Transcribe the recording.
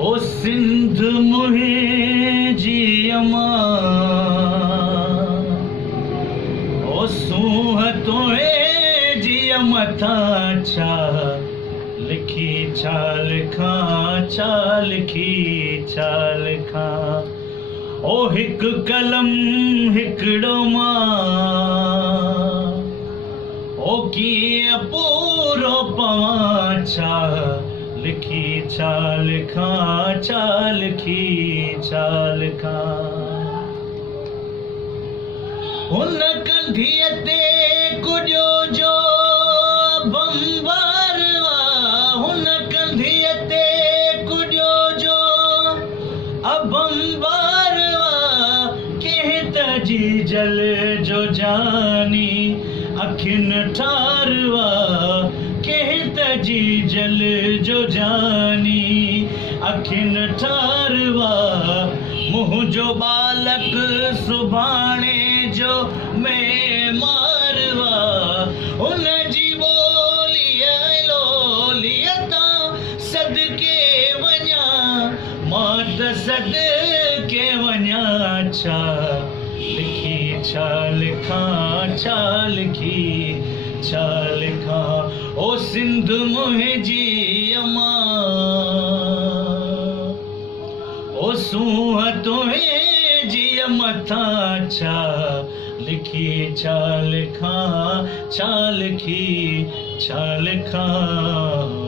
ओ सिंध मुंहिंजी अमा, ओ सूंह तुंहिंजी मथां छा लिखी छा लिखी छा लिखां। ओ हिकु कलम हिकिड़ो मां, ओ कीअं पूरो पवां छा लिखी छा लिखी छा लिखां। हुन कंधीअ ते कुॾियो जो बंबारवा, हुन कंधीअ ते कुॾियो जो बंबारवा, कंहिं त जी जल जो जानी अखियुनि ठारवा, कंहिं त जी जल जो जानी अखियुनि ठारवा। मुंहुं जो बालक सुभाणे जो मारवा, उन जी लोलीअ तां सदके वञा, मां त सदके वञा छा लिखी छा लिखां छा लिखी छा लिखां। ओ सिंध मुंहिंजी अमा, ओ सूंह तुंहिंजी मथां छा लिखी छा लिखां छा लिखी छा लिखां।